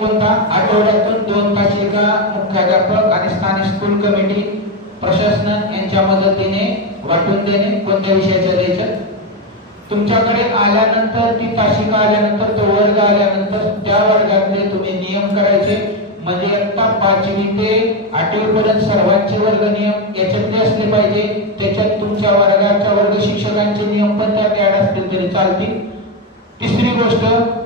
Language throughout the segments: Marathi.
कोणता? आठवड्यातून 2 तासिका मुख्याध्यापक आणि स्थानिक स्कूल कमिटी प्रशासन यांच्या मदतीने वाटून देणे. कोणत्या विषयाच्या द्यायच्या? तुमच्याकडे आल्यानंतर ती तासिका आल्यानंतर तो वर्ग आल्यानंतर त्या वर्गातले तुम्ही नियम करायचे. म्हणजे आता 5वी ते 8वी पर्यंत सर्वांचे वर्ग नियम याच्यातले असले पाहिजे. त्याच्यात तुमच्या वर्गाच्या वर्ग शिक्षकांचे नियम पण त्यात ऍड असतील तरी चालतील. तिसरी गोष्ट,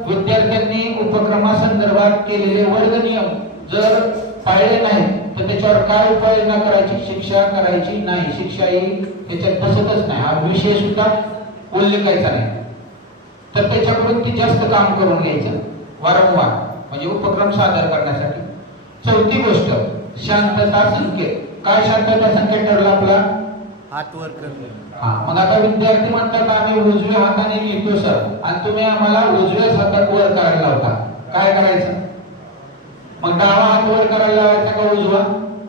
विद्यार्थ्यांनी उपक्रमासंदर्भात केलेले वर्ग नियम जर पाळले नाही तर त्याच्यावर काय उपाययोजना करायची? शिक्षा करायची नाही. शिक्षा ही त्याच्यात बसतच नाही. हा विषय सुद्धा उल्लेखायचा नाही. तर त्याच्याकडून ती जास्त काम करून घ्यायचं वारंवार, म्हणजे उपक्रम सादर करण्यासाठी. चौथी गोष्ट, शांतता संकेत. काय शांतता संकेत ठरला आपला? हात वर करणे. मग आता विद्यार्थी म्हणतात आम्ही उजव्या हाताने लिहितो सर, आणि तुम्ही आम्हाला उजव्याच हातात वर करायला लावता. काय करायचं? मग डावा हात वर करायला लावायचा का उजवा?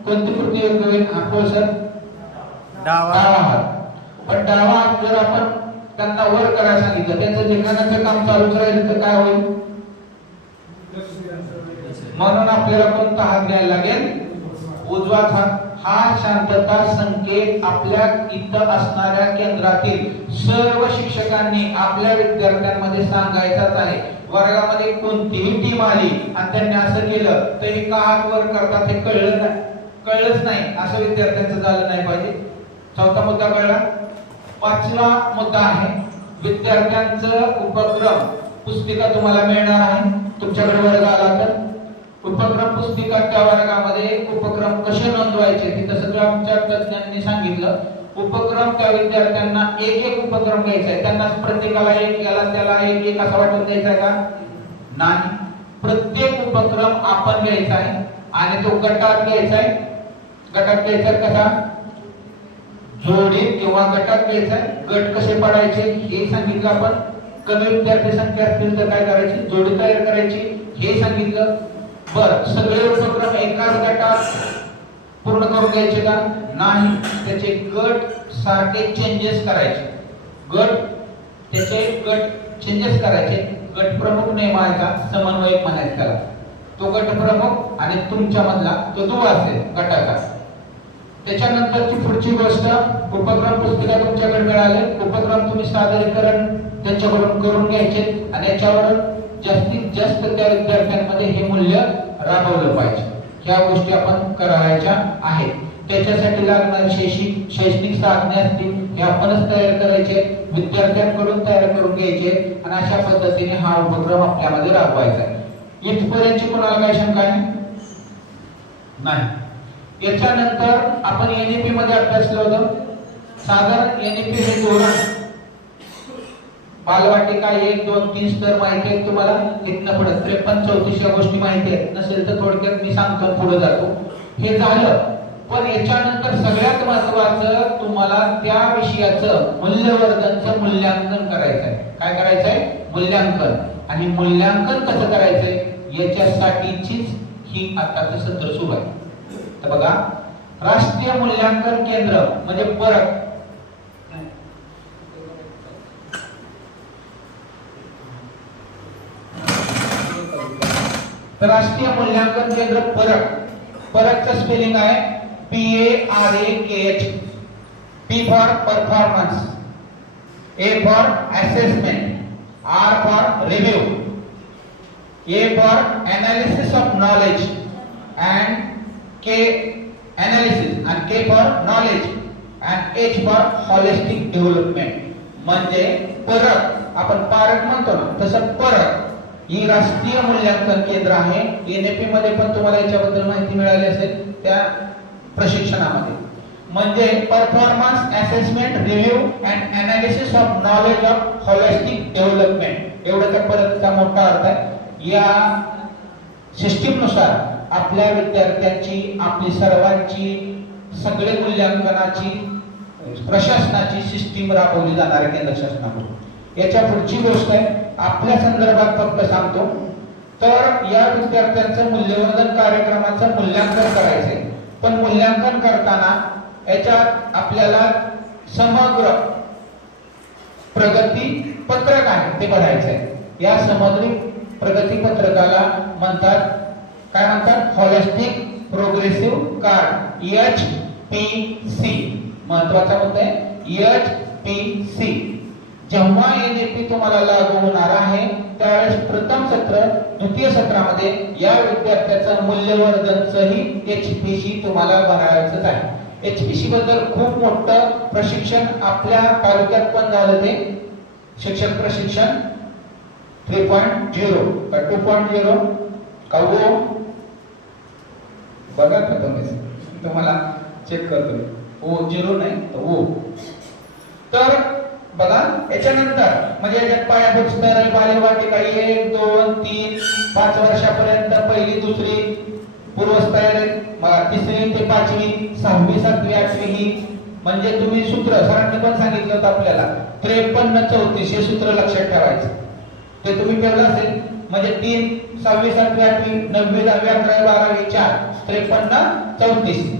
कोणती कृती योग्य होईल? आठवण सर, डावा हात. पण डावा हात जर आपण त्यांना वर करायला सांगितलं, त्यांचं लिखाणाचं काम चालूच राहिलं तर काय होईल? म्हणून आपल्याला कोणता हात घ्यायला लागेल? उजवाच हात. हा शांतता संकेत आपल्या इथं असणाऱ्या केंद्रातील सर्व शिक्षकांनी आपल्या विद्यार्थ्यांमध्ये सांगायचाच आहे. वर्गामध्ये कोणतीही टीम आली आणि त्यांनी असं केलं तर हे का हात वर करतात हे कळलंच नाही असं विद्यार्थ्यांचं झालं नाही पाहिजे. चौथा मुद्दा कळला. पाचवा मुद्दा आहे विद्यार्थ्यांचं उपक्रम पुस्तिका तुम्हाला मिळणार आहे. तुमच्याकडे वर्ग आला तर उपक्रम पुस्तिका त्या वर्गामध्ये उपक्रम कसे नोंदवायचे ते तसं आमच्या तज्ञांनी सांगितलं. उपक्रम त्या विद्यार्थ्यांना एक उपक्रम घ्यायचा आहे. त्यांना प्रत्येकाला एक, याला त्याला एक असं वाटून द्यायचा आहे का? नाही. प्रत्येक उपक्रम आपण घ्यायचा आहे आणि तो गटात घ्यायचा आहे. गटात घ्यायचा कसा? जोडी किंवा गटात घ्यायचा आहे. गट कसे पडायचे हे सांगितलं आपण. कमी विद्यार्थी संख्या असतील तर काय करायची? जोडी तयार करायची हे सांगितलं. बरं, सगळे उपक्रम एकाच गटात पूर्ण करून घ्यायचे का? नाही. त्याचे गट सारखे चेंजेस करायचे. गट चेंजेस करायचे. गट प्रमुख नेमायचा, समन्वयक म्हणायचा त्याला. तो गट प्रमुख आणि तुमच्या मधला तो दुवा असेल गटाचा. त्याच्यानंतरची पुढची गोष्ट, उपक्रम पुस्तिका तुमच्याकडे मिळाले. उपक्रम तुम्ही सादरीकरण त्यांच्याकडून करून घ्यायचे आणि याच्यावर जास्तीत जास्त त्या विद्यार्थ्यांमध्ये हे मूल्य राबवलं पाहिजे. ह्या गोष्टी आपण करायच्या आहेत. त्याच्यासाठी लागणारी शैक्षणिक साधने असतील हे आपणच तयार करायचे, विद्यार्थ्यांकडून तयार करून घ्यायचे आणि अशा पद्धतीने हा उपक्रम आपल्यामध्ये राबवायचा आहे. इथपर्यंतची कोणाला काही शंका आहे? नाही. याच्यानंतर आपण एनईपी मध्ये अभ्यासलं होतं. साधारण एनईपी हे धोरण बालवाटिका 1, 2, 3 स्तर माहिती आहे तुम्हाला. इथनं पुढे 53, 34 या गोष्टी माहिती आहेत. नसेल तर थोडक्यात मी सांगतो, पुढे जातो. हे झालं. पण याच्यानंतर सगळ्यात महत्त्वाचं तुम्हाला त्या विषयाचं मूल्यवर्धनचं मूल्यांकन करायचं आहे. काय करायचं आहे? मूल्यांकन. आणि मूल्यांकन कसं करायचंय याच्यासाठीचीच ही आताचं सत्र सुरू आहे. तर बघा, राष्ट्रीय मूल्यांकन केंद्र म्हणजे परत राष्ट्रीय मूल्यांकन केंद्र परखचं स्पेलिंग आहे PARAKH. P for performance, A for assessment, R for review, A for analysis of knowledge and K analysis and K for knowledge and H for holistic development. म्हणजे परख, आपण पारख म्हणतो ना तसं परख ही राष्ट्रीय मूल्यांकन केंद्र आहे. एनएपी मध्ये पण तुम्हाला याच्याबद्दल माहिती मिळाली असेल त्या प्रशिक्षणामध्ये. म्हणजे performance assessment, review and analysis of knowledge of holistic development एवढा त्या परखचा मोठा अर्थ आहे. या सिस्टीम नुसार आपल्या विद्यार्थ्यांची, आपली सर्वांची, सगळे मूल्यांकनाची, प्रशासनाची सिस्टीम राबवली जाणार आहे केंद्र शासनाकडून. याच्या पुढची गोष्ट आहे, आपल्या संदर्भात फक्त सांगतो, तर या विद्यार्थ्यांचं मूल्यवर्धन कार्यक्रमाचं मूल्यांकन करायचंय. पण मूल्यांकन करताना याच्यात आपल्याला समग्र प्रगती पत्रक आहे ते भरायचंय. या प्रगती पत्रकाला म्हणतात, काय म्हणतात, होलिस्टिक प्रोग्रेसिव्ह कार्ड, HPC. महत्वाचा मुद्दा आहे HPC. जेव्हा NAP तुम्हाला लागू होणार आहे त्यावेळेस प्रथम सत्र द्वितीय सत्रामध्ये या विद्यार्थ्याचं मूल्यवर्धनचंही HPC तुम्हाला भरायचंच आहे. HPC बद्दल खूप मोठं प्रशिक्षण आपल्या तालुक्यात पण झालं, ते शिक्षक प्रशिक्षण 3.0 का 2.0 का वो बघा का तुम्हाला चेक करतो, वो 0 नाही तर वो. तर बघा याच्यानंतर म्हणजे याच्यात पायाभूत स्तर, बालेवाटिका 1, 2, 3, 5 वर्षापर्यंत पहिली दुसरी पूर्वस्थायी, मला 3री ते 5वी, 6वी 7वी 8वी ही म्हणजे तुम्ही सूत्र सरांनी पण सांगितलं होतं आपल्याला 53 34 हे सूत्र लक्षात ठेवायचं. ते तुम्ही ठेवलं असेल म्हणजे 3, 6वी 7वी 8वी 9वी 10वी 11वी 12वी 4 53 34.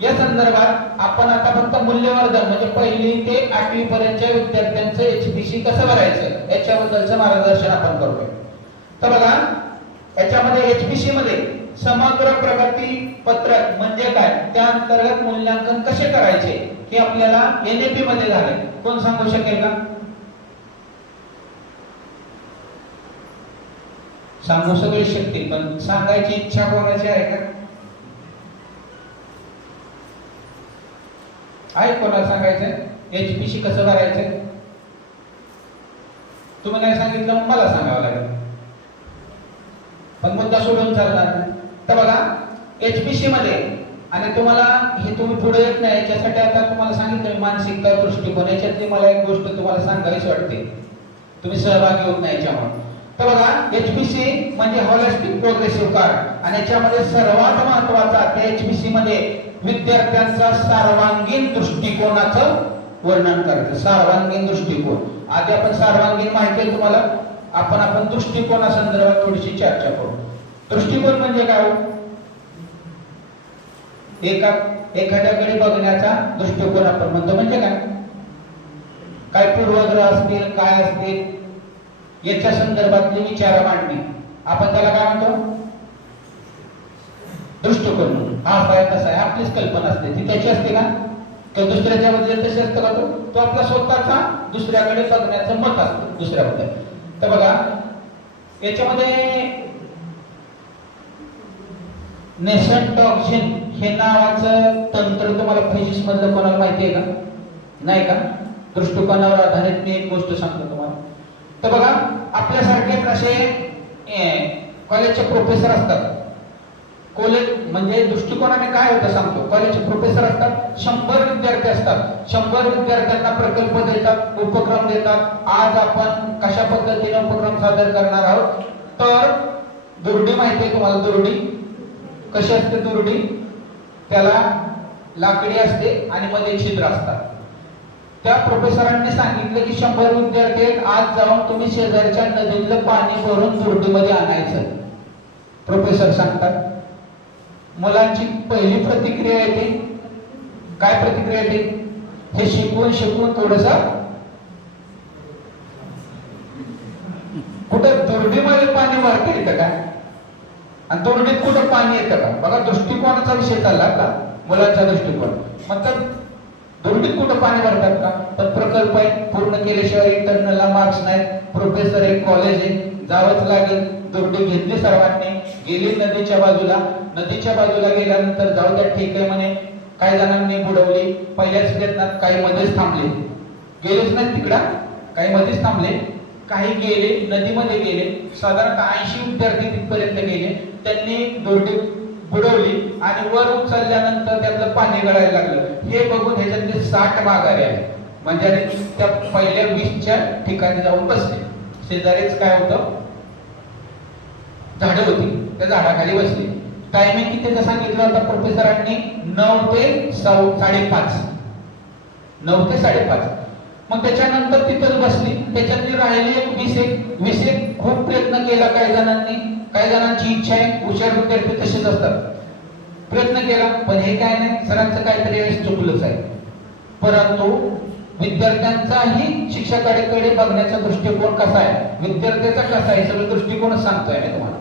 या संदर्भात आपण आता फक्त मूल्यवर्धन म्हणजे पहिली ते 8वी पर्यंतच्या विद्यार्थ्यांचं HPC कसं भरायचं याच्याबद्दलचं मार्गदर्शन आपण करतोय. तर बघा याच्यामध्ये HPC मध्ये समग्र प्रगती पत्रक म्हणजे काय, त्या अंतर्गत मूल्यांकन कसे करायचे हे आपल्याला NAP मध्ये झाले. कोण सांगू शकेल का? सांगू सगळे शकतील पण सांगायची इच्छा कोणाची आहे का? आहे कोणाला सांगायचं HPC कसं भरायचं? तुम्ही नाही सांगितलं मग मला सांगावं लागेल, पण मुद्दा सोडून चालणार नाही. तर बघा HPC मध्ये आणि तुम्हाला हे तुम्ही पुढे येत नाही याच्यासाठी आता तुम्हाला सांगितलं मानसिकता दृष्टिकोन, याच्यातली मला एक गोष्ट तुम्हाला सांगावीच वाटते, तुम्ही सहभागी होत नाही याच्यामुळे. तर बघा HPC म्हणजे होलिस्टिक प्रोग्रेसिव्ह कार्ड आणि याच्यामध्ये सर्वात महत्वाचा त्या HPC मध्ये विद्यार्थ्यांचा सर्वांगीण दृष्टिकोनाचं वर्णन करायचं. सर्वांगीण दृष्टिकोन, आधी आपण सर्वांगीण माहिती आहे तुम्हाला, आपण दृष्टिकोनासंदर्भात थोडीशी चर्चा करू. दृष्टिकोन म्हणजे काय? एखाद्याकडे बघण्याचा दृष्टिकोन आपण म्हणतो. म्हणजे काय पूर्वग्रह असतील काय असतील याच्या संदर्भातली विचार मांडणी, आपण त्याला काय म्हणतो? दृष्टिकोन. हा काय तसा आहे आपलीच कल्पना असते, ती त्याची असते का? किंवा दुसऱ्याच्या बद्दल तशी असतं का? तो आपला स्वतःचा दुसऱ्याकडे बघण्याचं मत असतं दुसऱ्याबद्दल. तर बघा याच्यामध्ये नेसंट टॉक्सिन हे नावाचं तंत्र तुम्हाला फिजिक्स मधलं कोणाला माहिती आहे का? नाही का? दृष्टिकोनावर आधारित मी एक गोष्ट सांगतो तुम्हाला. तर बघा आपल्यासारखे असे कॉलेजचे प्रोफेसर असतात. कॉलेज म्हणजे दृष्टिकोनाने काय होतं सांगतो. कॉलेजचे प्रोफेसर असतात, 100 विद्यार्थी असतात, 100 विद्यार्थ्यांना प्रकल्प देतात, उपक्रम देतात. आज आपण कशा पद्धतीने उपक्रम सादर करणार आहोत? तर दुर्डी माहिती आहे तुम्हाला? दुर्डी कशी असते? दुर्डी त्याला लाकडी असते आणि मध्ये छिद्र असतात. त्या प्रोफेसरांनी सांगितलं की 100 विद्यार्थी आज जाऊन तुम्ही शेजारच्या नदीतलं पाणी भरून दुर्डीमध्ये आणायचं. प्रोफेसर सांगतात. मुलांची पहिली प्रतिक्रिया येते, काय प्रतिक्रिया येते? हे शिकून थोडस कुठं दुर्डीमध्ये पाणी भरता येतं का? आणि दुर्डीत कुठं पाणी येतं का? बघा दृष्टिकोनाचा विषय चालला का, मुलांचा दृष्टिकोन. मतलब दुर्डीत कुठं पाणी भरतात का? पण प्रकल्प आहे, पूर्ण केल्याशिवाय इंटरनलला मार्क्स नाही. प्रोफेसर एक कॉलेज आहे, जावंच लागेल. दुर्डी घेतली सर्वांनी, गेली नदीच्या बाजूला. नदीच्या बाजूला गेल्यानंतर जाऊ द्या ठीक आहे म्हणे, काही जणांनी बुडवली पहिल्याच प्रयत्नात, काही मध्येच थांबले, गेलेच नाही तिकडा, काही मध्येच थांबले, काही गेले नदीमध्ये गेले. साधारणतः 80 विद्यार्थी तिथपर्यंत गेले. त्यांनी दुर्डी बुडवली आणि वर उचलल्यानंतर त्यातलं पाणी गळायला लागलं. हे बघून ह्याच्यातले 60 माघारी आले. म्हणजे त्या पहिल्या 20च्या ठिकाणी जाऊन बसले. शेजारीच काय होतं, झाडं होती, त्या झाडाखाली बसले. टायमिंग कितीचा सांगितलं होता प्रोफेसरांनी? 9 ते 5:30. 9 ते 5:30. मग त्याच्यानंतर तिथंच बसली. त्याच्यातली राहिली एक 20 खूप प्रयत्न केला काही जणांनी. काही जणांची इच्छा आहे, हुशार विद्यार्थी तसेच असतात, प्रयत्न केला पण हे काय नाही, सरांचं काहीतरी वेळेस चुकलंच आहे. परंतु विद्यार्थ्यांचाही शिक्षकाकडे बघण्याचा दृष्टिकोन कसा आहे, विद्यार्थ्याचा कसा आहे, सगळं दृष्टिकोनच सांगतोय मी तुम्हाला.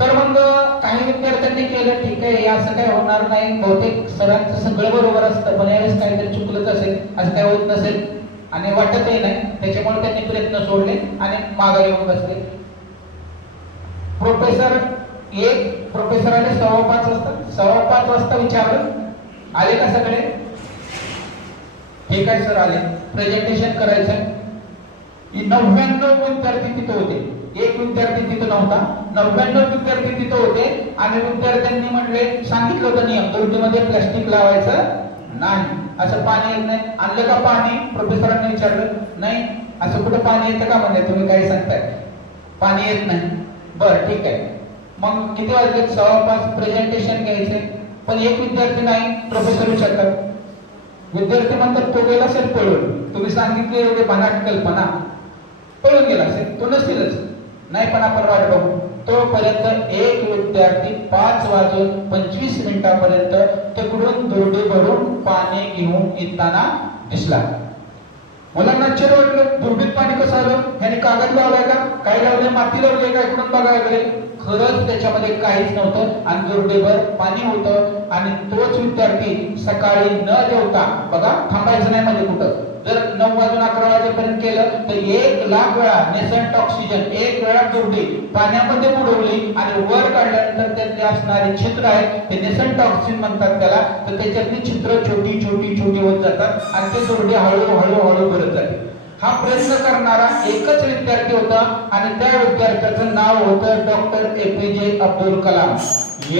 तर मग काही विद्यार्थ्यांनी केलं, ठीक आहे असं काही होणार नाही, बहुतेक सरांचं सगळं बरोबर असतं, पण यावेळेस काहीतरी चुकलंच असेल, असं काही होत नसेल आणि वाटतही नाही, त्याच्यामुळे त्यांनी प्रयत्न सोडले आणि मागे येऊन बसले. प्रोफेसर आले 5:15 वाजता. 5:15 वाजता विचारलं, आले का सगळे? ठीक आहे सर आले. प्रेझेंटेशन करायचं. 99 विद्यार्थी तिथे होते, एक विद्यार्थी तिथे नव्हता. 99 विद्यार्थी तिथे होते आणि विद्यार्थ्यांनी म्हटले, सांगितलं होतं नियम, दोरीमध्ये प्लास्टिक लावायचं नाही, असं पाणी येत नाही. आणलं का पाणी? प्रोफेसरांनी विचारलं. नाही. असं कुठं पाणी येतं का म्हणे, तुम्ही काय सांगताय, पाणी येत नाही. बरं ठीक आहे. मग किती वाजले? 5:15 प्रेझेंटेशन घ्यायचे. पण एक विद्यार्थी नाही. प्रोफेसर विचारतात, विद्यार्थी म्हणतात तो गेला असेल पळून, तुम्ही सांगितले एवढे बनाट कल्पना, पळून गेला असेल, तो नसेलच. नाही पण आपण वाट बघू. तोपर्यंत एक विद्यार्थी 5:25 तिकडून दोरडे भरून पाणी घेऊन येताना दिसला. मुलांना आश्चर्य वाटलं, दुर्बीत पाणी कसं आलं, ह्याने कागद लावलाय का, काय लावले, माती लावली का, इकडून बघायला गेले. खरंच त्याच्यामध्ये काहीच नव्हतं आणि दुर्डेभर पाणी होतं. आणि तोच विद्यार्थी सकाळी न जेवता, बघा थांबायचं नाही म्हणजे कुठं, जर 9 वाजून 11 वाजेपर्यंत केलं तर 1,00,000 वेळा नेसंट ऑक्सिजन, 1 वेळा दुर्डी पाण्यामध्ये बुडवली आणि वर काढल्यानंतर त्यातले असणारे छिद्र आहेत, ते नेसंट ऑक्सिजन म्हणतात त्याला, तर त्याच्यातली छिद्र छोटी छोटी छोटी होत जातात आणि ते दुर्डी हळूहळू भरत जाते. हा प्रयत्न करणारा एकच विद्यार्थी होता आणि त्या विद्यार्थ्याचं नाव होतं डॉक्टर APJ अब्दुल कलाम.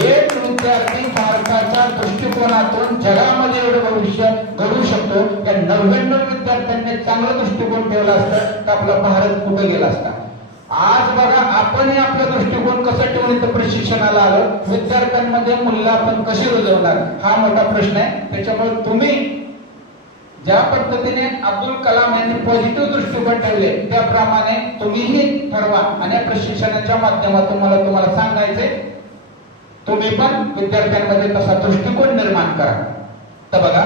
एक विद्यार्थी भारताच्या दृष्टिकोनातून जगामध्ये एवढं भविष्य घडू शकतो. त्या 99 विद्यार्थ्यांनी चांगला दृष्टिकोन ठेवला असता तर आपला भारत कुठे गेला असता. आज बघा आपणही आपला दृष्टिकोन कसं ठेवून इथं प्रशिक्षणाला आलो, विद्यार्थ्यांमध्ये मूल्य आपण कशी रुजवणार हा मोठा प्रश्न आहे. त्याच्यामुळे तुम्ही ज्या पद्धतीने अब्दुल कलाम यांनी पॉझिटिव्ह दृष्टिकोन ठेवले त्याप्रमाणे तुम्हीही ठरवा आणि या प्रशिक्षणाच्या माध्यमातून मला तुम्हाला सांगायचे, तुम्ही पण विद्यार्थ्यांमध्ये तसा दृष्टिकोन निर्माण करा. तर बघा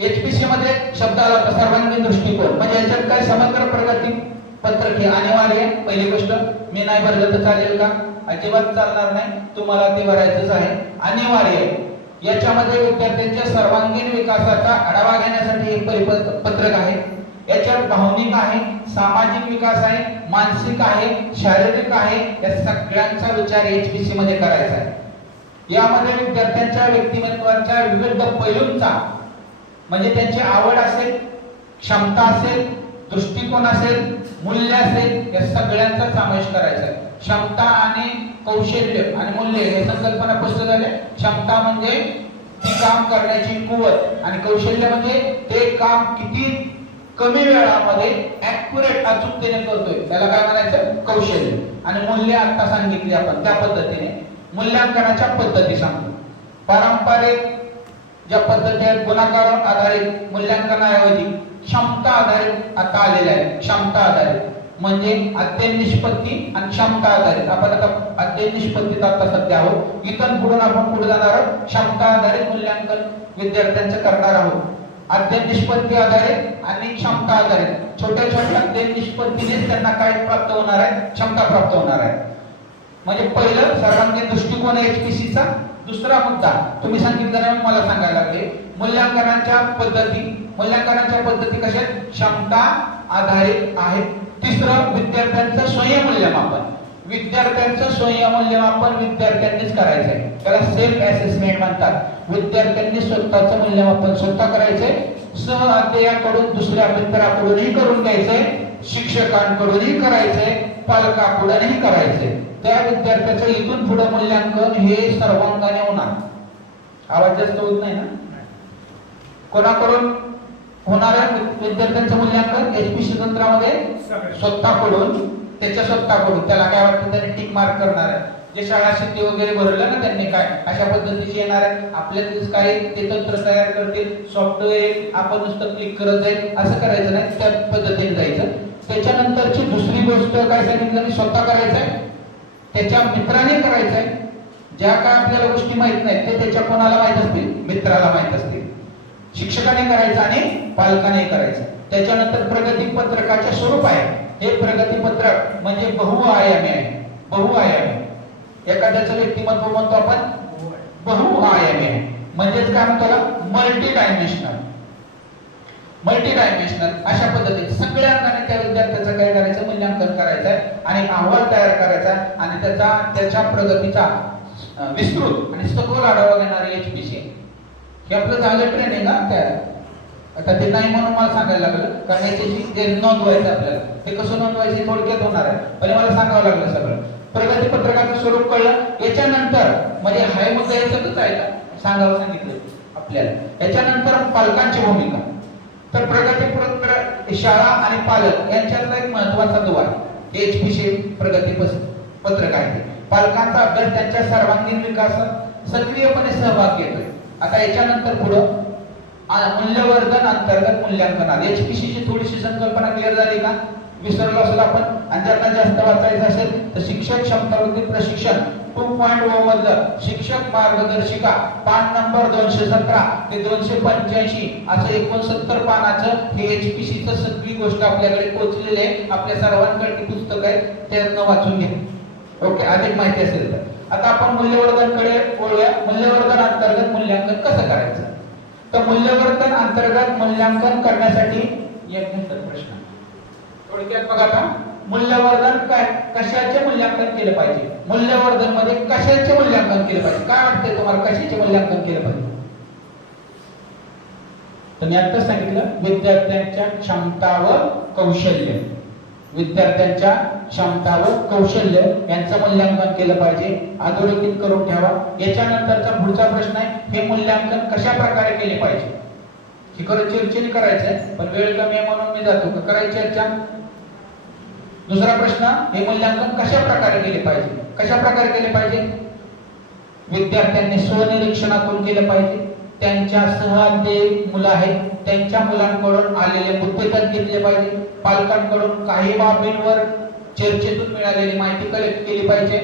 HPC मध्ये शब्द आला होता सर्वांगीण दृष्टिकोन, म्हणजे याच्यात काय समग्र प्रगती पत्रक हे अनिवार्य आहे. पहिली गोष्ट, मी नाही भरलं तर चालेल का? अजिबात चालणार नाही, तुम्हाला ते भरायचंच आहे, अनिवार्य आहे. याच्यामध्ये विद्यार्थ्यांच्या सर्वांगीण विकासाचा आढावा घेण्यासाठी एक परिपत्रक आहे. याच्यात भावनिक आहे, सामाजिक विकास आहे, मानसिक आहे, शारीरिक आहे, या सगळ्यांचा विचार HPC मध्ये करायचा आहे. यामध्ये विद्यार्थ्यांच्या व्यक्तिमत्वाच्या विविध पैलूंचा, म्हणजे त्यांची आवड असेल, क्षमता असेल, दृष्टिकोन असेल, मूल्य असेल, या सगळ्यांचा समावेश करायचा आहे. क्षमता आणि कौशल्य आणि मूल्य हे संकल्पना स्पष्ट झाल्या. क्षमता म्हणजे ती काम करण्याची कुवत आणि कौशल्य म्हणजे ते काम किती कमी वेळामध्ये ऍक्युरेट अचूकतेने करतोय त्याला काय म्हणायचं, कौशल्य. आणि मूल्य आता सांगितले आपण त्या पद्धतीने मूल्यांकनाच्या पद्धती सांगतो. पारंपरिक ज्या पद्धती आहेत गुणाकार आधारित मूल्यांकनाऐवजी क्षमता आधारित आता आलेल्या आहेत. क्षमता आधारित म्हणजे अध्ययन निष्पत्ती आणि क्षमता आधारित. आपण आता अध्ययन निष्पत्तीत आता सध्या आहोत, इथून पुढून आपण पुढे जाणार आहोत, क्षमता आधारित मूल्यांकन विद्यार्थ्यांचं करणार आहोत. अध्ययन निष्पत्ती आधारित आणि क्षमता आधारित, छोट्या छोट्या अध्ययन निष्पत्तीनेच त्यांना काय प्राप्त होणार आहे, क्षमता प्राप्त होणार आहे. म्हणजे पहिलं सर्वांगीण दृष्टिकोन HPC चा. दुसरा मुद्दा तुम्ही सांगितलं नाही मला सांगायला लागले, मूल्यांकनाच्या पद्धती. मूल्यांकनाच्या पद्धती कशा आहेत, क्षमता आधारित आहेत. तिसरं विद्यार्थ्यांचं स्वयंमूल्यमापन. विद्यार्थ्यांचं स्वयंमूल्यमापन विद्यार्थ्यांनीच करायचं आहे, त्याला सेल्फ असेसमेंट म्हणतात. विद्यार्थ्यांनी स्वतःचं मूल्यमापन स्वतः करायचंय, सह अध्यायाकडून दुसऱ्या मित्राकडूनही करून घ्यायचंय, शिक्षकांकडूनही करायचंय, पालकाकडूनही करायचंय. त्या विद्यार्थ्याचं इथून पुढे मूल्यांकन हे सर्वांगाने होणार. आवाज जास्त होत नाही ना? कोणाकडून होणाऱ्या विद्यार्थ्यांचं मूल्यांकन HPC तंत्रामध्ये स्वतःकडून, त्याच्या स्वतःकडून. त्याला काय वाटतं त्याने टिक मार्क करणार आहे. जे शाळा शिट्टी वगैरे भरलं ना त्यांनी काय अशा पद्धतीचे येणार आहे. आपल्यातच काय ते तंत्र तयार करतील, सॉफ्टवेअर आपण नुसतं क्लिक करत जाईल, असं करायचं नाही, त्या पद्धतीने जायचं. त्याच्यानंतरची दुसरी गोष्ट काय सांगितलं मी, स्वतः करायचंय, त्याच्या मित्राने करायचंय. ज्या काय आपल्याला गोष्टी माहित नाहीत ते त्याच्या कोणाला माहित असतील, मित्राला माहित असतील. शिक्षकाने करायचं आणि पालकाने करायचं. त्याच्यानंतर प्रगती पत्रकाचे स्वरूप आहे. हे प्रगती पत्रक म्हणजे बहुआयामी आहे. बहुआयामी एखाद्याचं व्यक्तिमत्व म्हणतो आपण बहुआयामी आहे. म्हणजेच काय म्हणतो मल्टी डायमेन्शनल. मल्टी डायमेन्शनल अशा पद्धतीने सगळ्या अंगाने त्या विद्यार्थ्याचं काय करायचं मूल्यांकन करायचं आहे आणि अहवाल तयार करायचा आणि त्याच्या प्रगतीचा विस्तृत आणि सखोल आढावा घेणारी HPC. हे आपलं झालं ट्रेनिंग हा त्या आता ते नाही म्हणून मला सांगायला लागलं कारण याची जे नोंदवायचं आपल्याला ते कसं नोंदवायचं थोडक्यात होणार आहे पण मला सांगावं लागलं सगळं. प्रगती पत्रकाचं स्वरूप कळलं. याच्यानंतर म्हणजे हाय मुद्दा याच्यातच आहे का सांगावं सांगितलं आपल्याला. याच्यानंतर पालकांची भूमिका. तर प्रगती पत्रक शाळा आणि पालक यांच्यातला एक महत्वाचा दुवा आहे. HPC प्रगती पत्रक आहे. पालकांचा अभ्यास त्यांच्या सर्वांगीण विकासात सक्रियपणे सहभाग घेतोय. आता याच्यानंतर पुढं मूल्यवर्धन अंतर्गत मूल्यांकन आले. HPC ची थोडीशी संकल्पना क्लिअर झाली का विसरलो असेल आपण. आणि ज्यांना जास्त वाचायचं असेल तर शिक्षक क्षमतावृद्धी प्रशिक्षण 2.0 मधलं शिक्षक मार्गदर्शिका पान नंबर 217 ते 285 असं 69 पानाचं हे HPC चं सगळी गोष्ट आपल्याकडे पोहोचलेली आहे. आपल्या सर्वांकडे पुस्तक आहे त्यातनं वाचून घ्या. ओके अधिक माहिती असेल तर. आता आपण मूल्यवर्धनकडे वळूया. मूल्यवर्धन अंतर्गत मूल्यांकन कसं करायचं. तर मूल्यवर्धन अंतर्गत मूल्यांकन करण्यासाठी एक मिनिट प्रश्न थोडक्यात बघा. आता मूल्यवर्धन काय कशाचे मूल्यांकन केलं पाहिजे. मूल्यवर्धन मध्ये कशाचे मूल्यांकन केलं पाहिजे. काय वाटतंय तुम्हाला कशाचे मूल्यांकन केलं पाहिजे. तर मी आत्ताच सांगितलं विद्यार्थ्यांच्या क्षमता व कौशल्य. विद्यार्थ्यांच्या क्षमता व कौशल्य यांचं मूल्यांकन केलं पाहिजे. अधोरेखित करून ठेवा. याच्यानंतरचा पुढचा प्रश्न आहे हे मूल्यांकन कशा प्रकारे केले पाहिजे. ही खरं चर्चेने करायचंय पण वेळ कमी आहे म्हणून मी जातो का करायची चर्चा. दुसरा प्रश्न हे मूल्यांकन कशा प्रकारे केले पाहिजे. कशा प्रकारे केले पाहिजे. विद्यार्थ्यांनी स्वनिरीक्षणातून केलं पाहिजे. त्यांच्या सहअध्यायी मुलं आहेत त्यांच्या मुलांकडून आलेले मुद्दे त्यात घेतले पाहिजे. पालकांकडून काही बाबींवर चर्चेतून मिळालेली माहिती कलेक्ट केली पाहिजे.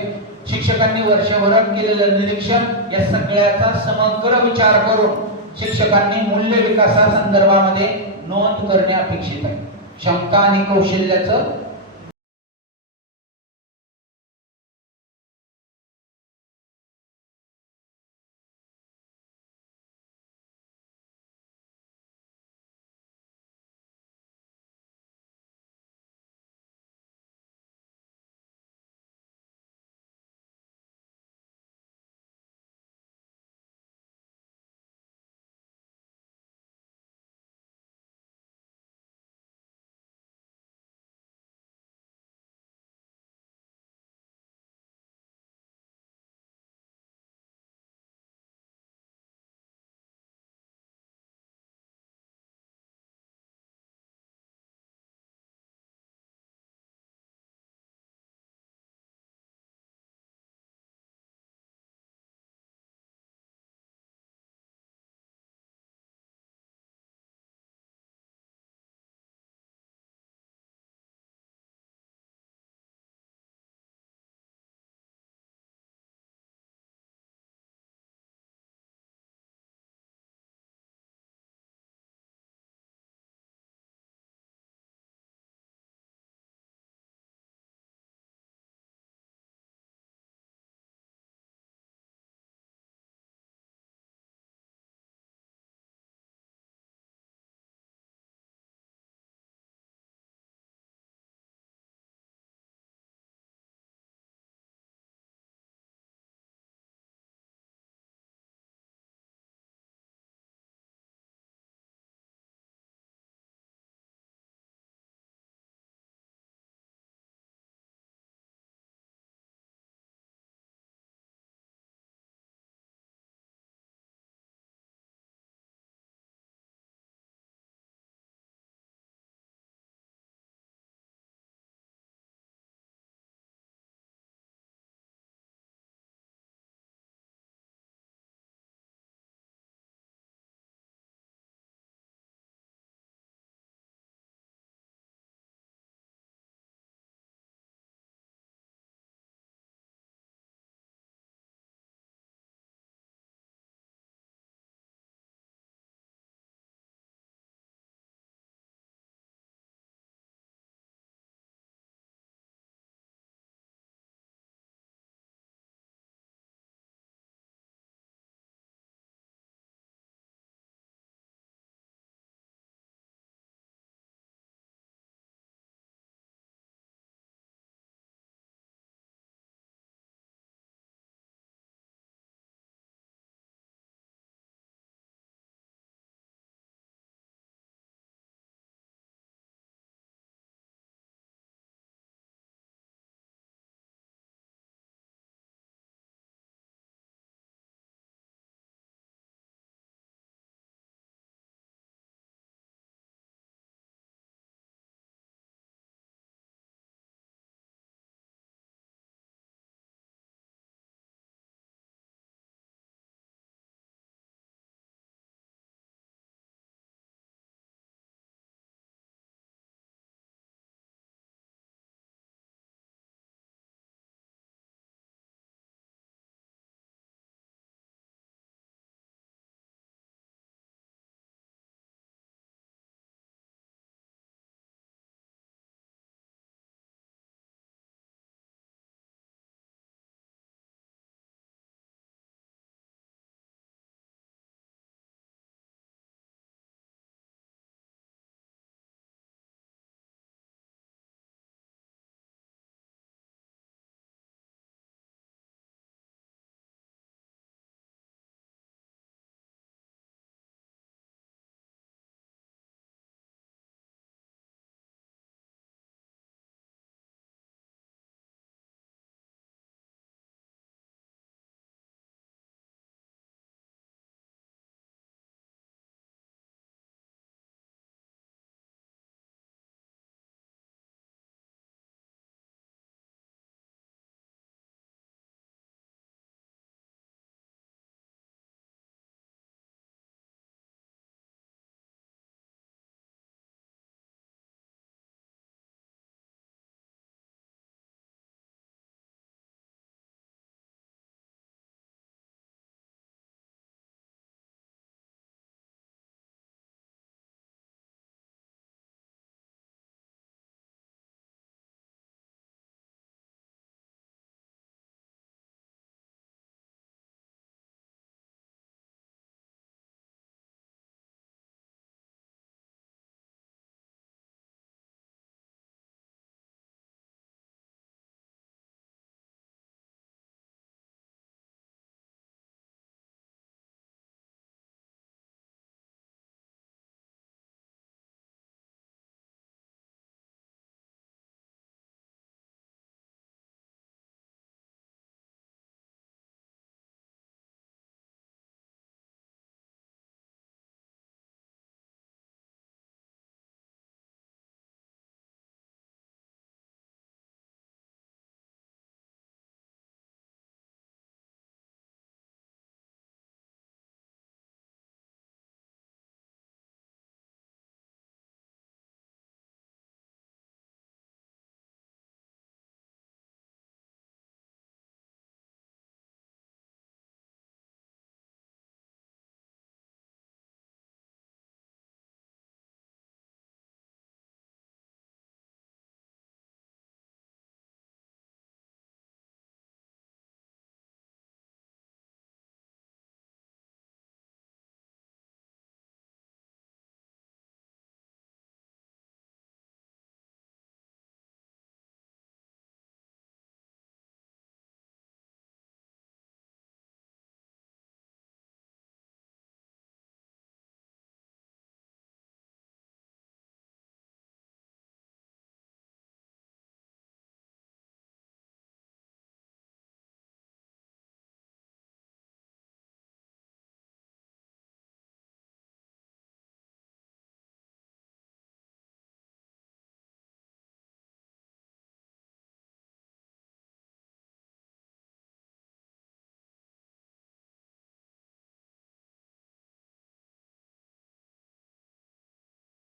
शिक्षकांनी वर्षभरात केलेलं निरीक्षण या सगळ्याचा समग्र विचार करून शिक्षकांनी मूल्य विकासा संदर्भामध्ये नोंद करणे अपेक्षित आहे. क्षमता आणि कौशल्याचं